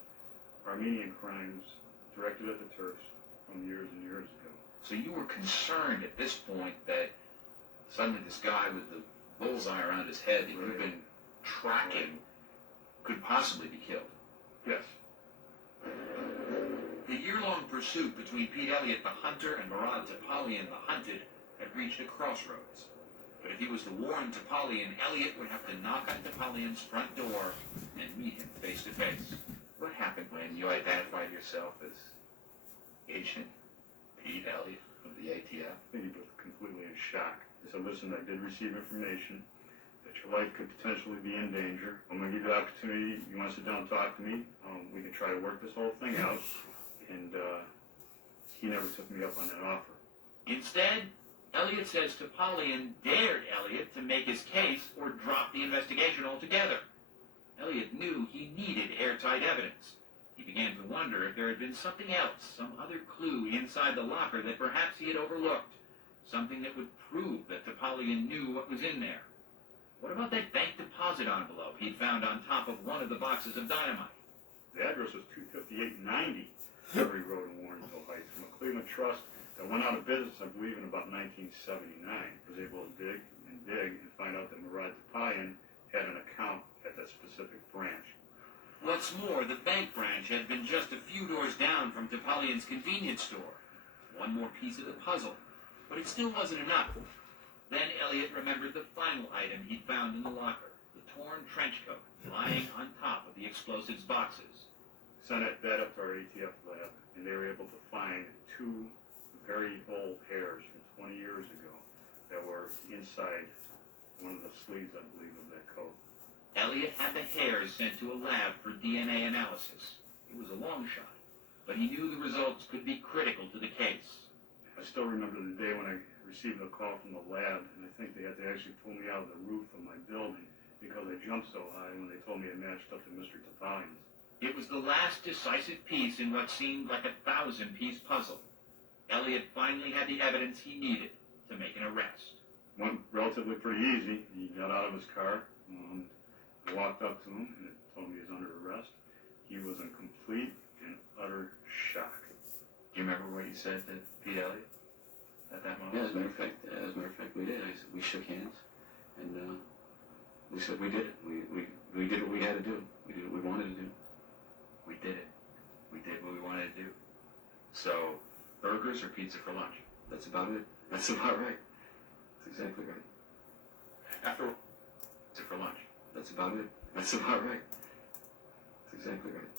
Armenian crimes directed at the Turks from years and years ago. So you were concerned at this point that suddenly this guy with the bullseye around his head that you've been tracking could possibly be killed. Yes. The year-long pursuit between Pete Elliott, the hunter, and Murad Topalian, the hunted, had reached a crossroads. But if he was to warn Topalian, Elliott would have to knock on Topalian's front door and meet him face to face. What happened when you identified yourself as Agent Pete Elliott of the ATF? I think he was completely in shock. He said, listen, I did receive information that your life could potentially be in danger. I'm going to give you the opportunity. You want to sit down and talk to me? We can try to work this whole thing out. And he never took me up on that offer. Instead, Elliott says Topalian dared Elliott to make his case or drop the investigation altogether. Elliott knew he needed airtight evidence. He began to wonder if there had been something else, some other clue inside the locker that perhaps he had overlooked. Something that would prove that Topalian knew what was in there. What about that bank deposit envelope he'd found on top of one of the boxes of dynamite? The address was 25890 Every Road in Warrenville Heights, from a Cleveland trust that went out of business, I believe, in about 1979. I was able to dig and find out that Murad Topalian had an account at that specific branch. What's more, the bank branch had been just a few doors down from Topalian's convenience store. One more piece of the puzzle. But it still wasn't enough. Then Elliott remembered the final item he'd found in the locker, the torn trench coat lying on top of the explosives boxes. Sent that up to our ATF lab, and they were able to find two very old hairs from 20 years ago that were inside one of the sleeves, I believe, of that coat. Elliott had the hairs sent to a lab for DNA analysis. It was a long shot, but he knew the results could be critical to the case. I still remember the day when I received a call from the lab, and I think they had to actually pull me out of the roof of my building because I jumped so high when they told me it matched up to Mr. Topalian's. It was the last decisive piece in what seemed like a 1,000-piece puzzle. Elliott finally had the evidence he needed to make an arrest. Went relatively pretty easy. He got out of his car, I walked up to him, and it told me he was under arrest. He was in complete and utter shock. Do you remember what you said to Pete Elliott at that moment? Yeah, as a matter of fact, we did. We shook hands, and we said we did it. We did what we had to do. We did what we wanted to do. We did it. We did what we wanted to do. So, burgers or pizza for lunch? That's about it. That's about right. That's exactly right. After pizza for lunch? That's about it. That's about right. That's exactly right.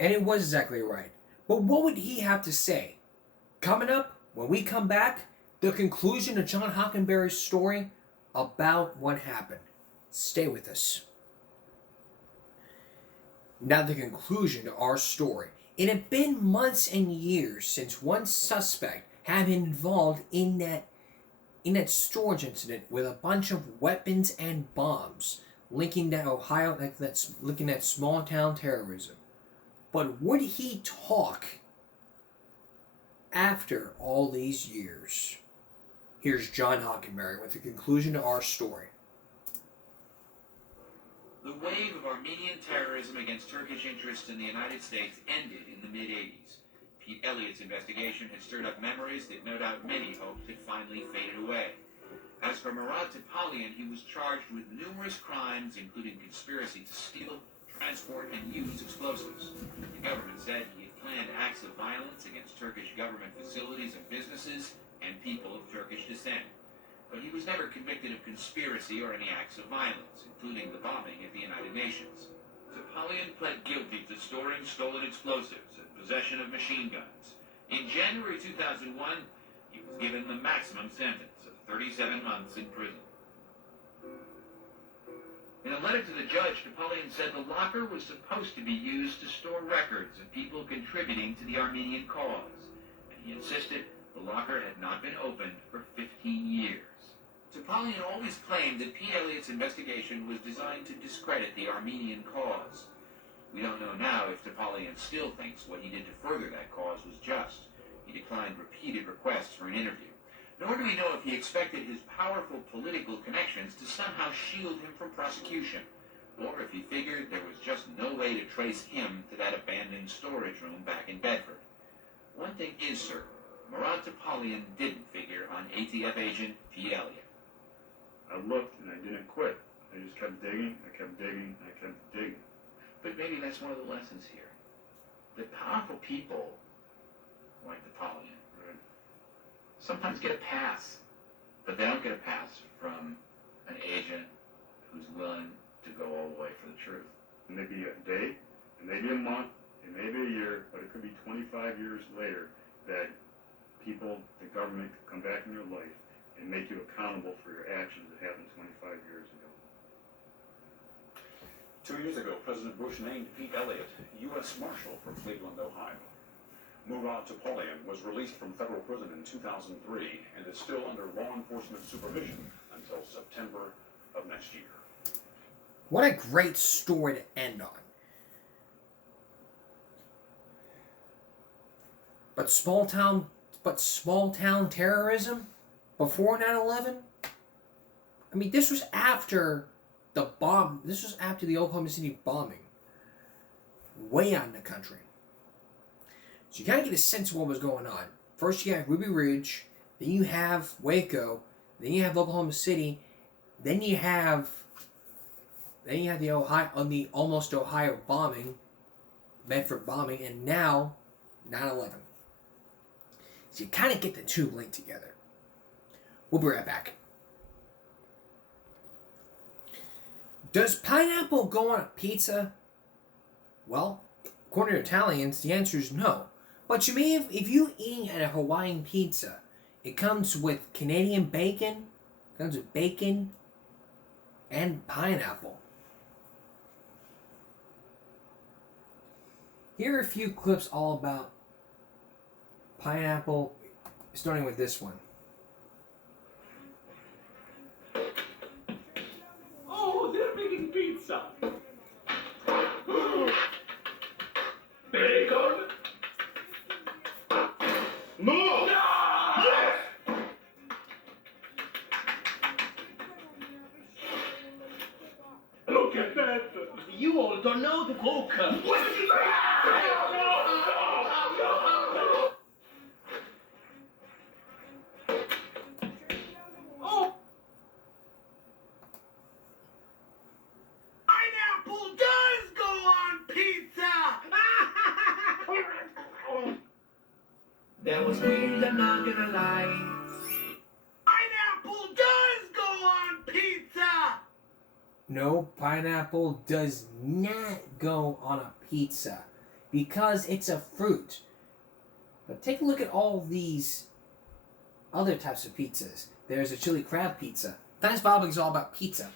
And it was exactly right. But what would he have to say? Coming up, when we come back, the conclusion of John Hockenberry's story about what happened. Stay with us. Now the conclusion to our story. It had been months and years since one suspect had been involved in that storage incident with a bunch of weapons and bombs linking that linking that small town terrorism. But would he talk after all these years? Here's John Hockenberry with the conclusion to our story. The wave of Armenian terrorism against Turkish interests in the United States ended in the mid-'80s. Pete Elliott's investigation had stirred up memories that no doubt many hoped had finally faded away. As for Murad Topalian, he was charged with numerous crimes, including conspiracy to steal, transport, and use explosives. The government said he had planned acts of violence against Turkish government facilities and businesses and people of Turkish descent. But he was never convicted of conspiracy or any acts of violence, including the bombing at the United Nations. Topalian pled guilty to storing stolen explosives and possession of machine guns. In January 2001, he was given the maximum sentence of 37 months in prison. In a letter to the judge, Topalian said the locker was supposed to be used to store records of people contributing to the Armenian cause, and he insisted the locker had not been opened for 15 years. Topalian always claimed that Pete Elliott's investigation was designed to discredit the Armenian cause. We don't know now if Topalian still thinks what he did to further that cause was just. He declined repeated requests for an interview. Nor do we know if he expected his powerful political connections to somehow shield him from prosecution, or if he figured there was just no way to trace him to that abandoned storage room back in Bedford. One thing is certain. Murad Topalian didn't figure on ATF agent Pete Elliott. I looked and I didn't quit. I just kept digging, I kept digging, I kept digging. But maybe that's one of the lessons here. That powerful people, like Topalian, sometimes get a pass. But they don't get a pass from an agent who's willing to go all the way for the truth. It may be a day, it may be a month, it may be a year, but it could be 25 years later that people, the government, could come back in your life and make you accountable for your actions that happened 25 years ago. 2 years ago, President Bush named Pete Elliott U.S. Marshal for Cleveland, Ohio. Murad Topalian was released from federal prison in 2003 and is still under law enforcement supervision until September of next year. What a great story to end on. But small town terrorism before 9/11? I mean, this was after the bomb. This was after the Oklahoma City bombing. Way out in the country. So you kind of get a sense of what was going on. First you have Ruby Ridge, then you have Waco, then you have Oklahoma City, then you have the almost Ohio bombing, Bedford bombing, and now 9/11. So you kind of get the two linked together. We'll be right back. Does pineapple go on a pizza? Well, according to Italians, the answer is no. But you may have, if you're eating at a Hawaiian pizza, it comes with Canadian bacon, and pineapple. Here are a few clips all about pineapple, starting with this one. Oh, they're making pizza. Bacon? No! Yes! Look at that! You all don't know the cook. What did you say? Oh! Pineapple does go on pizza! That was weird, I'm not gonna lie. Pineapple does go on pizza! No, pineapple does not go on a pizza because it's a fruit. But take a look at all these other types of pizzas. There's a chili crab pizza. Thanks Bob is all about pizza.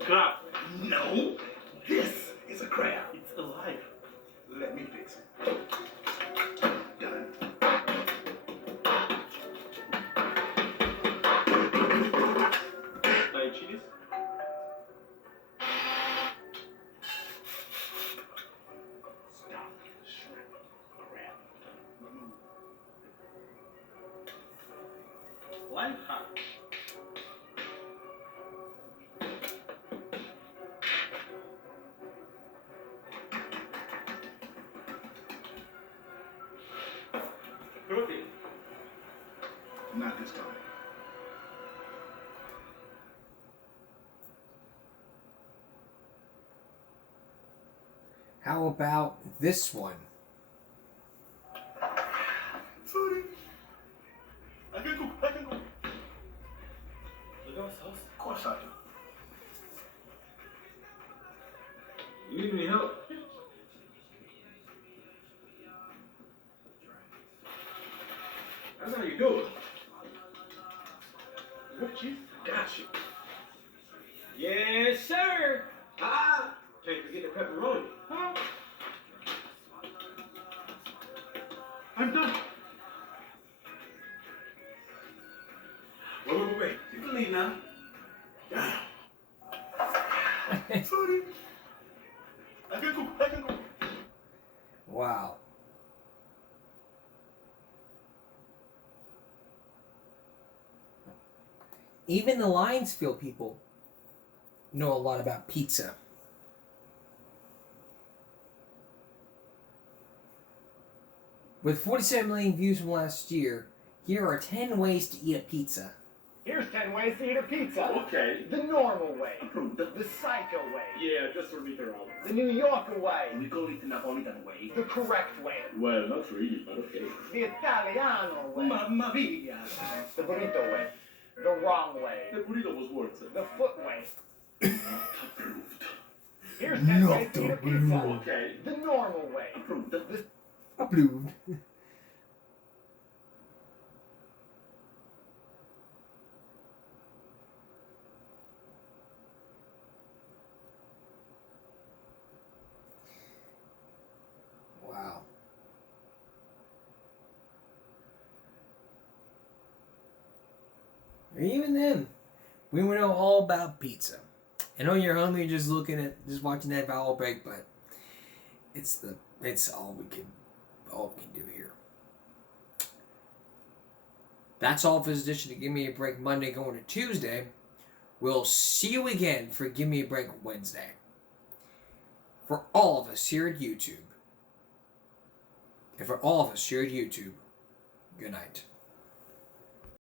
Crab. No, this It's a crab. It's alive. Let me fix it. Done. Like cheese? Stop. Shrimp. Crab. Life hack. Cooking. Not this time. How about this one? Sorry. I can cook. I can cook. Look at sauce. Of course I do. You need any help? That's how you do it. What you got you? Yes, sir. Ah, can't forget the pepperoni. Huh? I'm done. Wait. You can leave now. Sorry. I can cook. I can cook. Wow. Even the Lionsfield people know a lot about pizza. With 47 million views from last year, here are 10 ways to eat a pizza. Here's 10 ways to eat a pizza. Okay. The normal way. Approved. The psycho way. Yeah, just for me to roll. The New Yorker way. We call it the Napolitan way. The correct way. Well, not really, but okay. The Italiano way. Mamma mia. The burrito way. The wrong way. The burrito was worse. The foot way. Approved. Here's 10 ways to eat a pizza. Okay. The normal way. Approved. Approved. Wow. Even then, we would know all about pizza. I know you're hungry just watching that vowel break, but it's all we can do here. That's all for this edition of Give Me a Break Monday going to Tuesday. We'll see you again for Give Me a Break Wednesday. For all of us here at YouTube, good night.